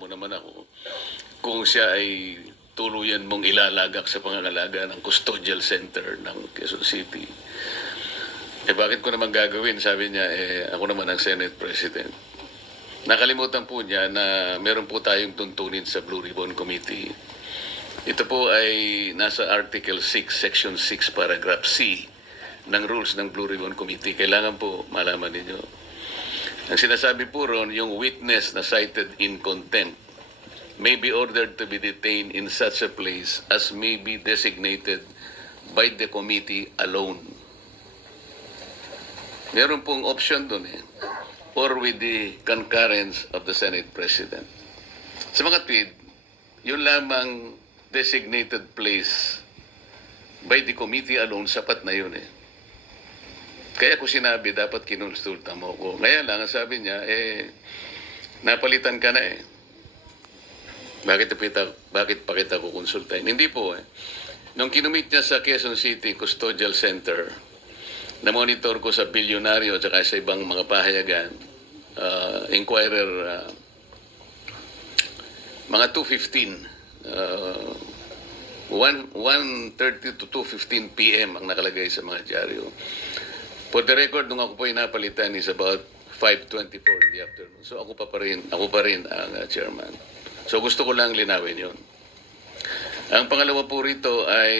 mo naman ako, kung siya ay tuluyan mong ilalagak sa pangangalaga ng custodial center ng Quezon City. Bakit ko naman gagawin? Sabi niya, ako naman ang Senate President. Nakalimutan po niya na meron po tayong tuntunin sa Blue Ribbon Committee. Ito po ay nasa Article 6, Section 6, Paragraph C ng rules ng Blue Ribbon Committee. Kailangan po malaman ninyo. Ang sinasabi po ron, yung witness na cited in contempt may be ordered to be detained in such a place as may be designated by the committee alone. Meron pong option doon or with the concurrence of the Senate President. Sa mga tweet, yun lamang designated place by the committee alone, sapat na yun Kaya ko sinabi, dapat kinonsulta mo ko. Ngayon lang, sabi niya, napalitan ka na Bakit pa kita kukonsultahin? Hindi po Nung kinumit niya sa Quezon City Custodial Center, na-monitor ko sa bilyonaryo at saka sa ibang mga pahayagan, Inquirer, mga 2:15, 1:30 to 2:15 p.m. ang nakalagay sa mga dyaryo. For the record, nung ako po napalitan is about 5:24 in the afternoon. So ako pa rin ang chairman. So gusto ko lang linawin yun. Ang pangalawa po rito ay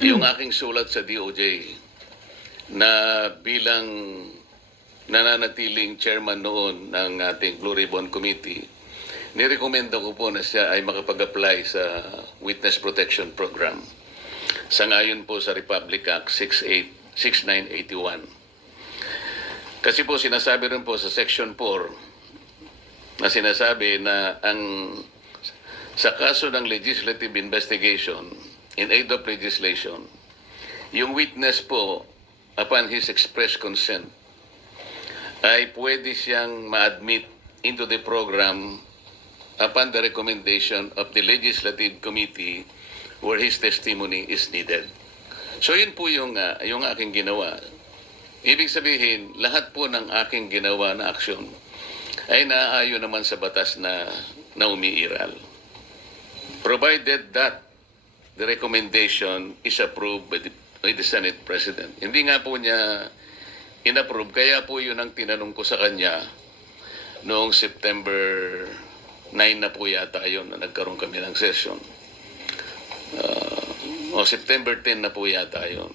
yung aking sulat sa DOJ na bilang nananatiling chairman noon ng ating Blue Ribbon Committee, nirekomenda ko po na siya ay makapag-apply sa Witness Protection Program. Sangayon po sa Republic Act 6981. Kasi po sinasabi rin po sa Section 4 na sinasabi na sa kaso ng legislative investigation in aid of legislation, yung witness po, upon his express consent, ay pwede siyang ma-admit into the program upon the recommendation of the Legislative Committee where his testimony is needed. So yun po yung aking ginawa. Ibig sabihin, lahat po ng aking ginawa na aksyon ay naaayon naman sa batas na umiiral. Provided that the recommendation is approved by the Senate President. Hindi nga po niya inapprove, kaya po yun ang tinanong ko sa kanya noong September 9 na po yata yun na nagkaroon kami ng session. September 10 na po yata yun.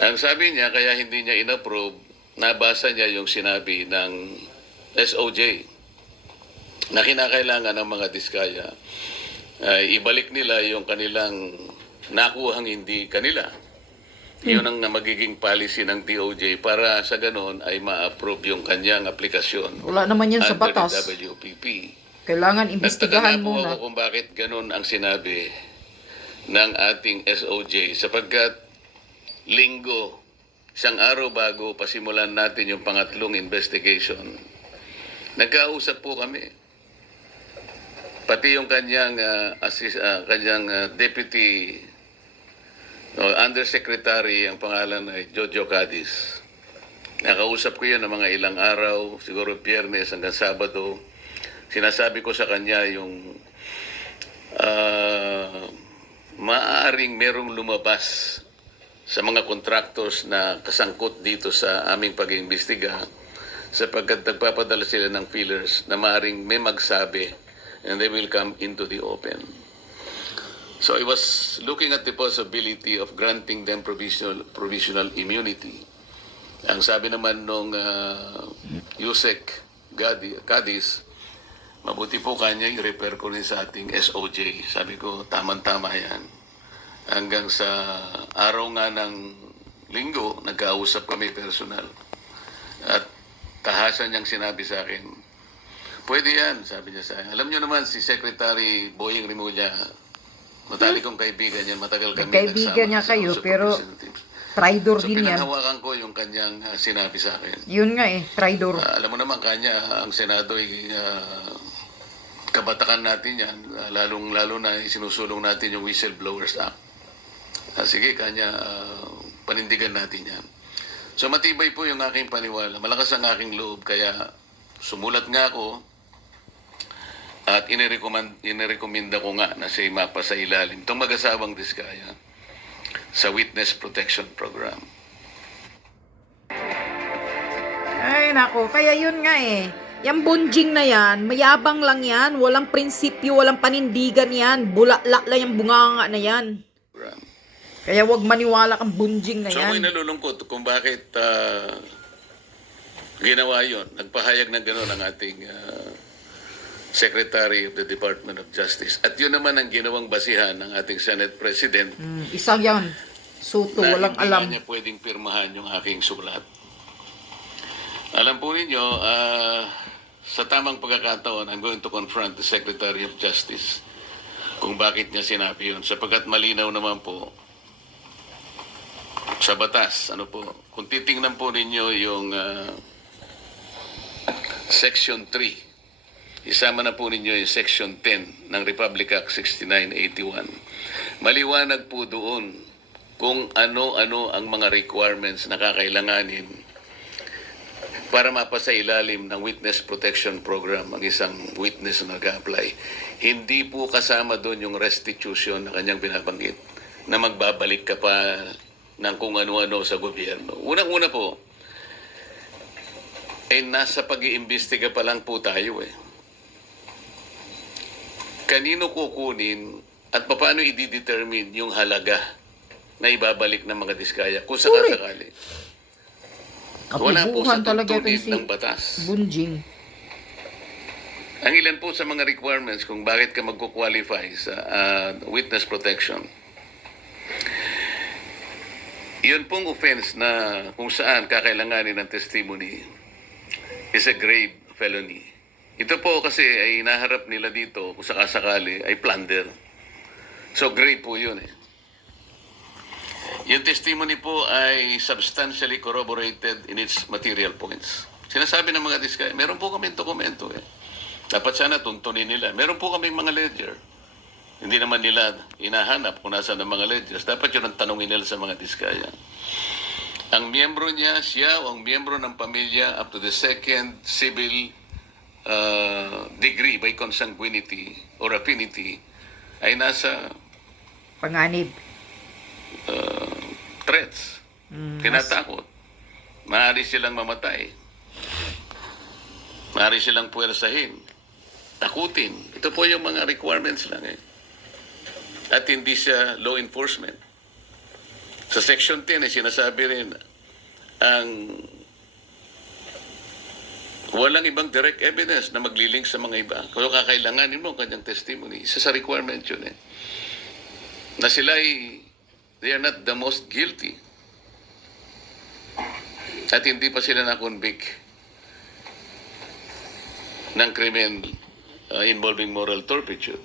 Ang sabi niya, kaya hindi niya inapprove, nabasa niya yung sinabi ng SOJ na kinakailangan ng mga diskaya ibalik nila yung kanilang nakuhang hindi kanila. Yun ang magiging policy ng DOJ para sa ganon ay ma-approve yung kanyang aplikasyon. Wala naman yan sa batas. WPP. Kailangan imbestigahan muna. Ako kung bakit ganon ang sinabi ng ating SOJ sapagkat linggo, isang araw bago pasimulan natin yung pangatlong investigation, nagkausap po kami. Pati yung kanyang deputy undersecretary, ang pangalan ay Jojo Cadiz. Nakausap ko yun ng mga ilang araw, siguro Biyernes hanggang Sabado. Sinasabi ko sa kanya yung maaaring merong lumabas sa mga contractors na kasangkot dito sa aming pag-iimbestiga sapagkat nagpapadala sila ng feelers na maaaring may magsabi and they will come into the open. So I was looking at the possibility of granting them provisional immunity. Ang sabi naman nung Yusek Cadiz, mabuti po kanya i-refer ko rin sa ating SOJ. Sabi ko, tama-tama yan. Hanggang sa araw nga ng linggo, nagkausap kami personal. At tahasan niyang sinabi sa akin, pwede yan, sabi niya sa akin. Alam niyo naman, si Secretary Boying Rimulya, matali kong kaibigan yan, matagal kami kaibigan niya kayo, pero traidor so, din yan. So pinanghawakan ko yung kanyang sinabi sa akin. Yun nga traidor. Alam mo naman kanya, ang Senado ay kabatakan natin yan, lalong-lalo na sinusulong natin yung Whistleblowers Act. Sige, kanya, panindigan natin yan. So matibay po yung aking paniwala. Malakas ang aking loob, kaya sumulat nga ako At inirekomenda ko nga na siya mapa sa ilalim itong mag-asawang Diskaya sa Witness Protection Program. Ay, nako. Kaya yun nga eh. Yung bunjing na yan, mayabang lang yan. Walang prinsipyo, walang panindigan yan. Bulala lang yung bunganga na yan. Program. Kaya wag maniwala kang bunjing na So yan. ako'y nalulungkot kung bakit ginawa yon. Nagpahayag ng gano'n ang ating Secretary of the Department of Justice. At yun naman ang ginawang basihan ng ating Senate President Isa yan. Suto, na walang hindi alam. nga niya pwedeng pirmahan yung aking sulat. Alam po ninyo, sa tamang pagkakataon, I'm going to confront the Secretary of Justice kung bakit niya sinabi yun. Sapagkat malinaw naman po sa batas, kung titingnan po ninyo yung Section 3, isama na po ninyo yung Section 10 ng Republic Act 6981. Maliwanag po doon kung ano-ano ang mga requirements na kakailanganin para mapasa ilalim ng Witness Protection Program ang isang witness na nag-apply. Hindi po kasama doon yung restitution na kanyang binabanggit na magbabalik ka pa ng kung ano-ano sa gobyerno. Unang-una po, nasa pag-iimbestiga pa lang po tayo eh. Kanino kukunin at paano i-determine yung halaga na ibabalik ng mga Diskaya kung sakasakali. Wala po sa Kapubuhan talaga tuntunin itong si ng batas. bunjing. Ang ilan po sa mga requirements kung bakit ka magkukwalify sa witness protection. Yun pong offense na kung saan kakailanganin ng testimony is a grave felony. Ito po kasi ay naharap nila dito kung sakasakali ay plunder. So grave po yun eh. Yung testimony po ay substantially corroborated in its material points. Sinasabi ng mga Diskaya, meron po kami dokumento eh. Dapat sana tuntunin nila. Meron po kaming mga ledger. Hindi naman nila hinahanap kung nasa ng mga ledgers. Dapat yun ang tanongin nila sa mga Diskaya. Ang miyembro niya, siya o ang miyembro ng pamilya up to the second civil degree by consanguinity or affinity ay nasa Panganib. threats. Tinatakot. Maaari silang mamatay. Maaari silang puwersahin. Takutin. Ito po yung mga requirements lang eh. At hindi siya law enforcement. Sa Section 10 ay sinasabi rin ang walang ibang direct evidence na maglilink sa mga iba. Kung kakailanganin mo ang kanyang testimony, isa sa requirement yun eh. Na sila ay, they are not the most guilty. At hindi pa sila na-convict ng krimen involving moral turpitude.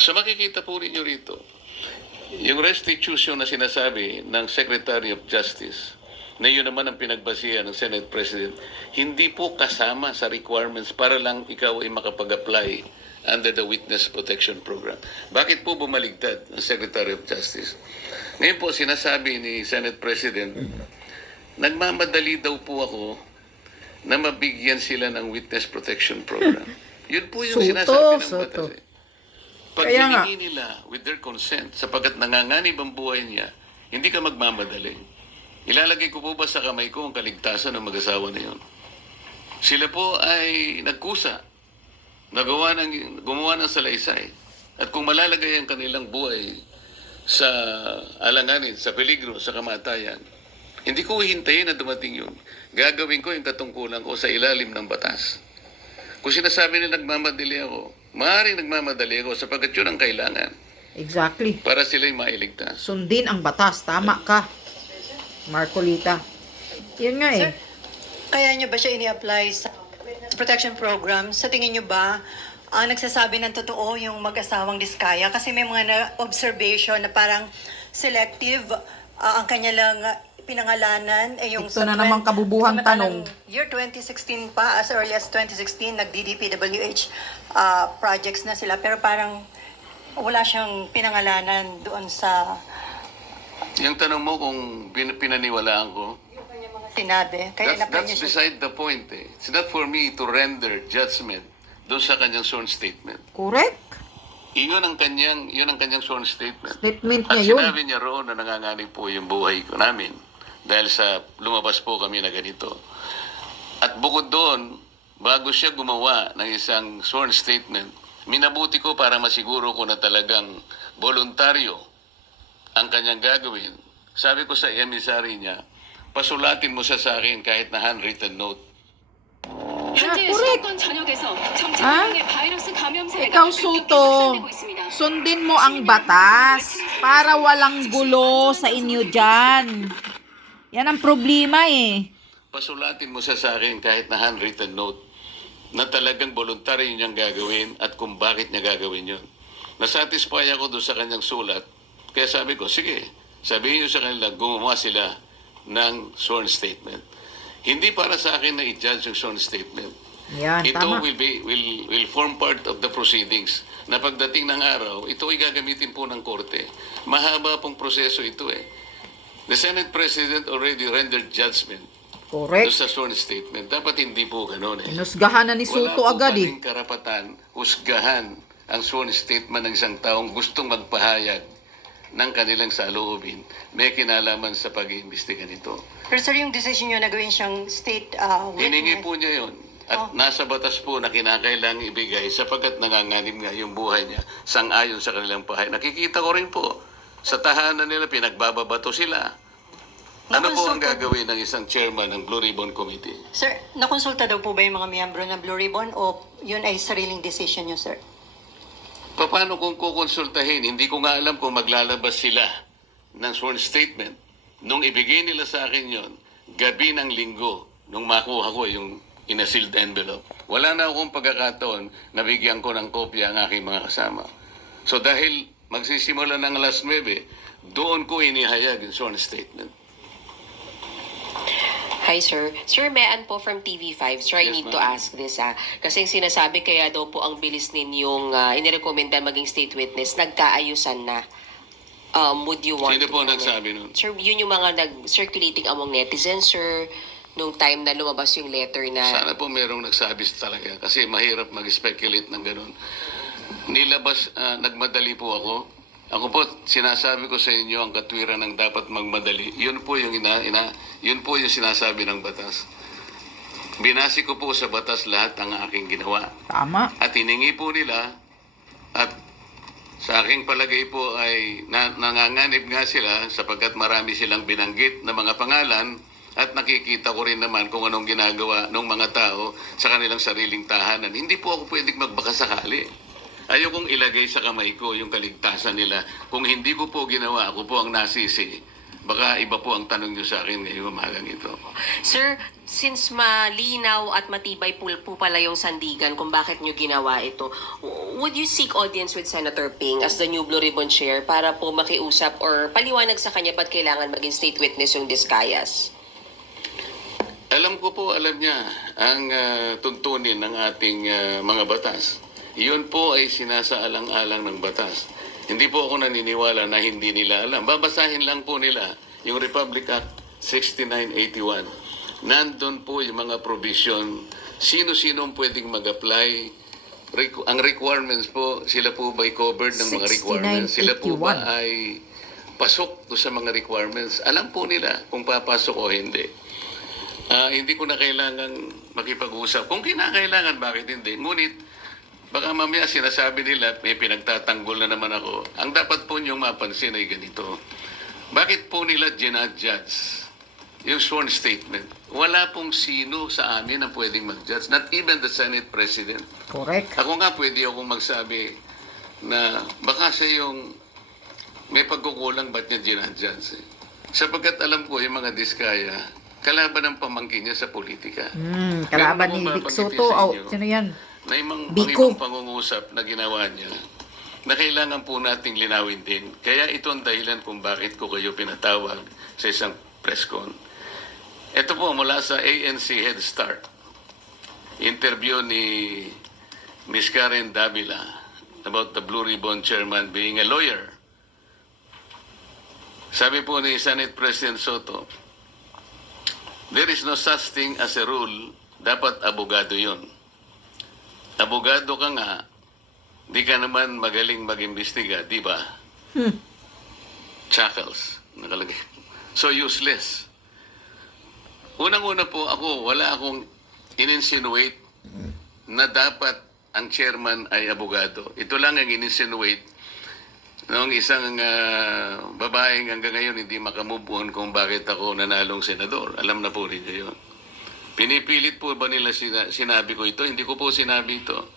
So makikita po ninyo rito, yung restitution na sinasabi ng Secretary of Justice, na yun naman ang pinagbasihan ng Senate President, hindi po kasama sa requirements para lang ikaw ay makapag-apply under the Witness Protection Program. Bakit po bumaligtad ang Secretary of Justice? Ngayon po, sinasabi ni Senate President, nagmamadali daw po ako na mabigyan sila ng Witness Protection Program. Yun po yung sinasabi ng batas. Eh. Pag hiningi nila with their consent, sapagkat nanganganib ang buhay niya, hindi ka magmamadali. Ilalagay ko po ba sa kamay ko ang kaligtasan ng mag-asawa na yun? Sila po ay nagkusa, gumawa ng salaysay. At kung malalagay ang kanilang buhay sa alanganin, sa peligro, sa kamatayan, hindi ko hihintayin na dumating yun. Gagawin ko yung katungkulan ko sa ilalim ng batas. Kung sinasabi nila nagmamadali ako, maaaring nagmamadali ako sapagkat yun ang kailangan. Exactly. Para sila'y mailigtas. Sundin ang batas. Tama ka, Marcolita. Yun nga eh. Sir, kaya nyo ba siya ini-apply sa protection program? Sa tingin nyo ba, nagsasabi ng totoo yung mag-asawang Diskaya? Kasi may mga observation na parang selective ang kanya lang pinangalanan. Yung Ito na namang kabubuhang tanong. Year 2016 pa, as early as 2016, nag-DDPWH projects na sila. Pero parang wala siyang pinangalanan doon sa... Yung tanong mo kung pinaniwalaan ko, yung kanya mga sinabi. Kaya in-apply niya That's siya. beside the point eh. It's not for me to render judgment doon sa kanyang sworn statement. Correct? Yun ang kanyang sworn statement. Statement At niya yun. sinabi niya roon na nanganganib po yung buhay ko namin dahil sa lumabas po kami na ganito. At bukod doon, bago siya gumawa ng isang sworn statement, minabuti ko para masiguro ko na talagang voluntaryo ang kanyang gagawin. Sabi ko sa emissary niya, pasulatin mo sa akin kahit na handwritten note. 현재 correct. 수도권 전역에서 아? 정체불명의 바이러스 감염 사례가 Ikaw, 급격히 Soto, 확산되고 있습니다. sundin mo ang batas para walang gulo sa inyo dyan. Yan ang problema eh. Pasulatin mo sa akin kahit na handwritten note na talagang voluntaryo niyang gagawin at kung bakit niya gagawin yun. Nasatisfy ako doon sa kanyang sulat. Kaya sabi ko, sige, sabihin niyo sa kanila, gumawa sila ng sworn statement. Hindi para sa akin na i-judge yung sworn statement. Yan, Ito tama. will form part of the proceedings. Na pagdating ng araw, ito ay gagamitin po ng korte. Mahaba pong proseso ito eh. The Senate President already rendered judgment doon Correct. sa sworn statement. Dapat hindi po ganun eh. Inusgahan na ni Soto Wala po agad eh. kaming karapatan, husgahan ang sworn statement ng isang taong gustong magpahayag ng kanilang saloobin. May kinalaman sa pag-iimbestiga nito. Pero sir, yung decision niyo na gawin siyang state Hiningi witness. po niya yun. At nasa batas po na kinakailangang ibigay sapagkat nanganganib nga yung buhay niya sang-ayon sa kanilang pahay. Nakikita ko rin po, sa tahanan nila pinagbababato sila. Ano po ang Nakonsulta- gagawin ng isang chairman ng Blue Ribbon Committee? Sir, nakonsulta daw po ba yung mga miyembro ng Blue Ribbon o yun ay sariling decision niyo, sir? Paano kung kukonsultahin? Hindi ko nga alam kung maglalabas sila ng sworn statement. Nung ibigay nila sa akin yon, gabi ng linggo, nung makuha ko yung in a sealed envelope, wala na akong pagkakataon na bigyan ko ng kopya ang aking mga kasama. So dahil magsisimula ng alas 9, doon ko inihayag yung sworn statement. Hi, sir. Sir, Mean po from TV5. Sir, I Yes, need ma'am. to ask this, Kasi yung sinasabi kaya daw po ang bilis ninyong inirekomenda maging state witness, nagkaayusan na. Would you want Sino to po comment? nagsabi nun? Sir, yun yung mga nag-circulating among netizens, sir, nung time na lumabas yung letter na... Sana po merong nagsabi talaga kasi mahirap mag-speculate ng ganun. Nilabas, nagmadali po ako. Ako po, sinasabi ko sa inyo ang katwiran ng dapat magmadali. Yun po yung yun po yung sinasabi ng batas. Binasi ko po sa batas lahat ang aking ginawa. Tama. At hiningi po nila at sa aking palagay po ay nanganganib nga sila sapagkat marami silang binanggit na mga pangalan at nakikita ko rin naman kung anong ginagawa ng mga tao sa kanilang sariling tahanan. Hindi po ako pwedeng magbakasakali. Ayokong ilagay sa kamay ko yung kaligtasan nila. Kung hindi ko po ginawa, ako po ang nasisi. Baka iba po ang tanong nyo sa akin ngayong umagang ito. Sir, since malinaw at matibay po pala yung sandigan kung bakit nyo ginawa ito, would you seek audience with Senator Ping as the new Blue Ribbon Chair para po makiusap or paliwanag sa kanya ba't kailangan maging state witness yung Discayas? Alam ko po, alam niya ang tuntunin ng ating mga batas. Iyon po ay sinasaalang-alang ng batas. Hindi po ako naniniwala na hindi nila alam. Babasahin lang po nila yung Republic Act 6981. Nandun po yung mga provision. Sino-sino ang pwedeng mag-apply. Ang requirements po, sila po ba ay covered ng mga requirements? Sila po ba 6981. ay pasok do sa mga requirements? Alam po nila kung papasok o hindi. Hindi ko na kailangan makipag-usap. Kung kinakailangan, bakit hindi? Ngunit, baka mamaya sinasabi nila, may pinagtatanggol na naman ako. Ang dapat po niyong mapansin ay ganito. Bakit po nila ginadjudge yung sworn statement? Wala pong sino sa amin na pwedeng mag-judge. Not even the Senate President. Correct. Ako nga pwede akong magsabi na baka siya yung may pagkukulang ba't niya ginadjudge. Sapagkat alam ko yung mga diskaya, kalaban ng pamangkin niya sa politika. Kalaban ni Meron Vic akong Soto. babanggitin sa Oh, inyo. sino yan? Na Biko. ibang pangungusap na ginawa niya na kailangan po nating linawin din. Kaya ito ang dahilan kung bakit ko kayo pinatawag sa isang press con. Ito po mula sa ANC Head Start. Interview ni Ms. Karen Davila about the Blue Ribbon Chairman being a lawyer. Sabi po ni Senate President Soto, there is no such thing as a rule, dapat abogado yon. Abogado ka nga, di ka naman magaling mag-imbestiga, di ba? Chuckles, nakalagay. So useless. Unang-una po ako, wala akong in-insinuate na dapat ang chairman ay abogado. Ito lang ang in-insinuate noong isang babaeng hanggang ngayon hindi makamove on kung bakit ako nanalong senador. Alam na po rin yun. Pinipilit po ba nila sinabi ko ito? Hindi ko po sinabi ito.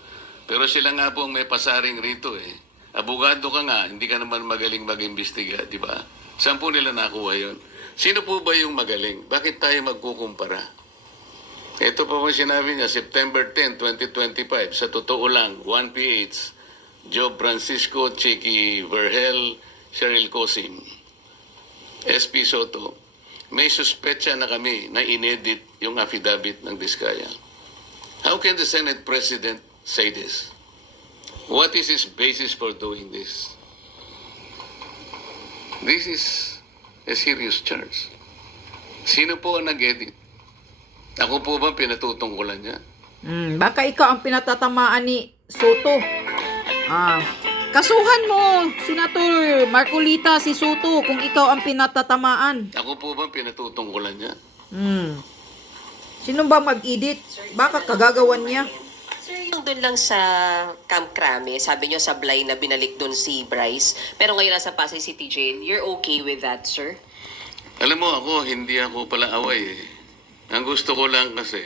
Pero sila nga po ang may pasaring rito eh. Abogado ka nga, hindi ka naman magaling mag-imbestiga, di ba? Saan po nila nakuha yun? Sino po ba yung magaling? Bakit tayo magkukumpara? Ito po ang sinabi niya, September 10, 2025, sa totoo lang, 1PH, Job Francisco, Chicky Vergel, Cheryl Cosim, SP Soto, may suspetsa na kami na inedit yung affidavit ng Diskaya. How can the Senate President say this? What is his basis for doing this? This is a serious charge. Sino po ang nag-edit? Ako po ba pinatutungkulan niya? Baka ikaw ang pinatatamaan ni Soto. Kasuhan mo, Senator Marcolita, si Soto, kung ikaw ang pinatatamaan. Ako po ba pinatutungkulan niya? Sino ba mag-edit? Baka kagagawan niya. Sir, yung doon lang sa Camp Crame, sabi nyo sablay na binalik doon si Bryce, pero ngayon nasa Pasay City Jail, you're okay with that, sir? Alam mo ako, hindi ako pala away eh. Ang gusto ko lang kasi,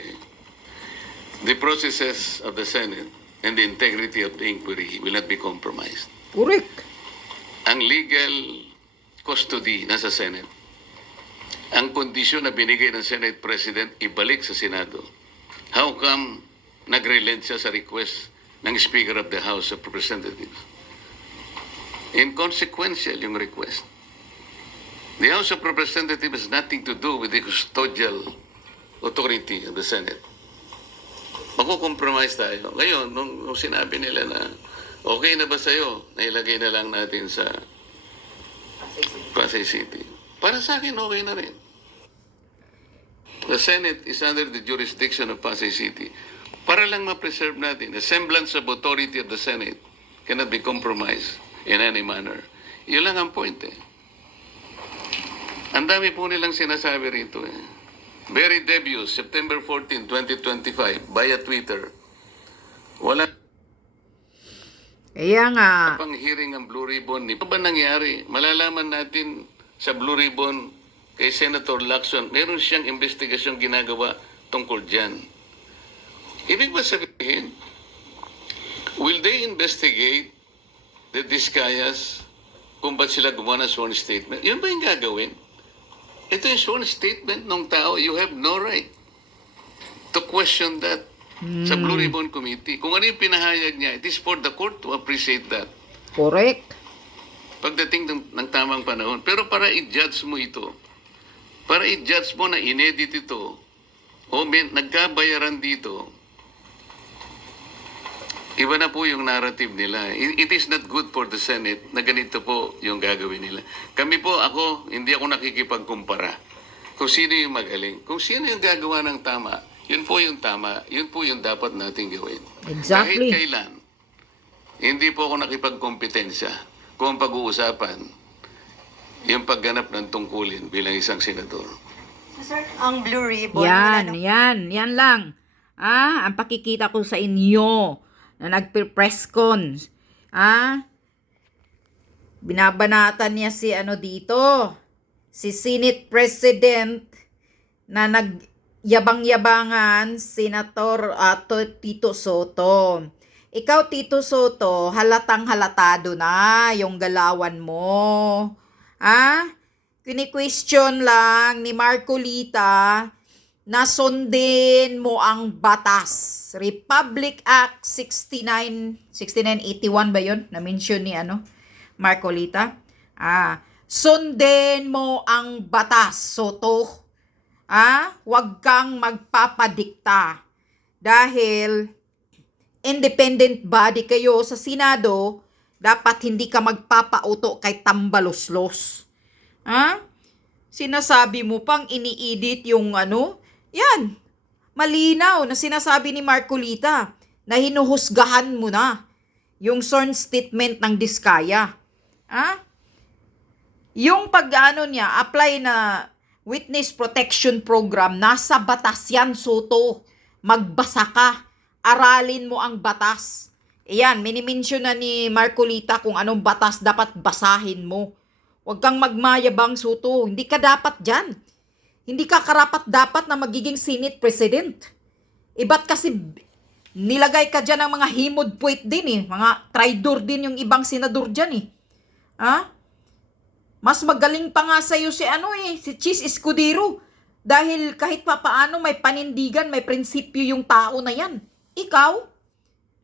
the processes of the Senate and the integrity of the inquiry will not be compromised. Correct. Ang legal custody nasa Senate. Ang kondisyon na binigay ng Senate President, ibalik sa Senado. How come nag-relent siya sa request ng Speaker of the House of Representatives? Inconsequential yung request. The House of Representatives has nothing to do with the custodial authority of the Senate. Magko-compromise tayo. Ngayon, nung sinabi nila na okay na ba sa'yo, nailagay na lang natin sa Pasay City. Para sa akin, okay na rin. The Senate is under the jurisdiction of Pasay City. Para lang ma-preserve natin, the semblance of authority of the Senate cannot be compromised in any manner. Yun lang ang point eh. Ang dami po nilang sinasabi rito eh. Very debut, September 14, 2025, via Twitter. Wala Kaya nga, pang hearing ang Blue Ribbon. Ano ba nangyari? Malalaman natin sa Blue Ribbon kay Senator Lacson, meron siyang investigasyong ginagawa tungkol dyan. Ibig ba sabihin, will they investigate the Diskayas kung ba't sila gumawa ng sworn statement? Yun ba yung gagawin? Ito yung sworn statement ng tao. You have no right to question that sa Blue Ribbon Committee. Kung ano yung pinahayag niya, it is for the court to appreciate that correct. pagdating ng tamang panahon. Pero para i-judge mo ito, para i-judge mo na inedit ito, o nagkabayaran dito, iba na po yung narrative nila. It is not good for the Senate na ganito po yung gagawin nila. Kami po, hindi ako nakikipagkumpara kung sino yung magaling. Kung sino yung gagawa ng tama, yun po yung tama, yun po yung dapat natin gawin. Exactly. Kahit kailan, hindi po ako nakipagkompetensya kung ang pag-uusapan, yung pagganap ng tungkulin bilang isang senador. Sir, ang Blue Ribbon, wala Yan lang. Ang pakikita ko sa inyo na nagpe-press cons. Binabanatan niya si si Senate President na nagyabang-yabangan, Senator Tito Soto. Ikaw, Tito Soto, halatang-halatado na yung galawan mo. Kini-question lang ni Marcolita na sundin mo ang batas. Republic Act 6981 ba yun? Na-mention ni Marcolita. Sundin mo ang batas, Soto. Huwag kang magpapadikta. Dahil independent body kayo sa Senado, dapat hindi ka magpapauto kay tambaloslos. Sinasabi mo pang ini-edit yung Yan. Malinaw na sinasabi ni Marcolita na hinuhusgahan mo na yung sworn statement ng Diskaya. Ha? Yung pag-ano niya, apply na witness protection program, nasa batas yan, Soto. Magbasa ka. Aralin mo ang batas. Ayan, minimension na ni Marcolita kung anong batas dapat basahin mo. Huwag kang magmayabang, Soto. Hindi ka dapat dyan. Hindi ka karapat dapat na magiging Senate President. Iba't kasi nilagay ka dyan ng mga himod puwit din eh. Mga traidor din yung ibang senador dyan eh. Ha? Mas magaling pa nga sa'yo si si Chis Escudero. Dahil kahit papaano may panindigan, may prinsipyo yung tao na yan. Ikaw,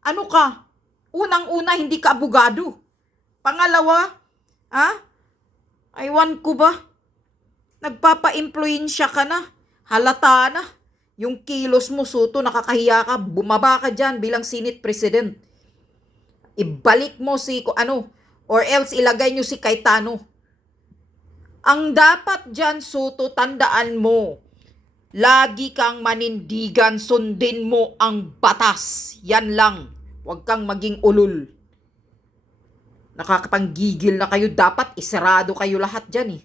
ano ka? Unang-una, hindi ka abogado. Pangalawa, aywan ko ba? Nagpapa-impluensya ka na. Halata na. Yung kilos mo, Soto, nakakahiya ka. Bumaba ka dyan bilang Senate President. Ibalik mo si or else ilagay nyo si Cayetano. Ang dapat dyan, Soto, tandaan mo, lagi kang manindigan, sundin mo ang batas. Yan lang. Huwag kang maging ulol. Nakakapanggigil na kayo. Dapat isarado kayo lahat dyan eh.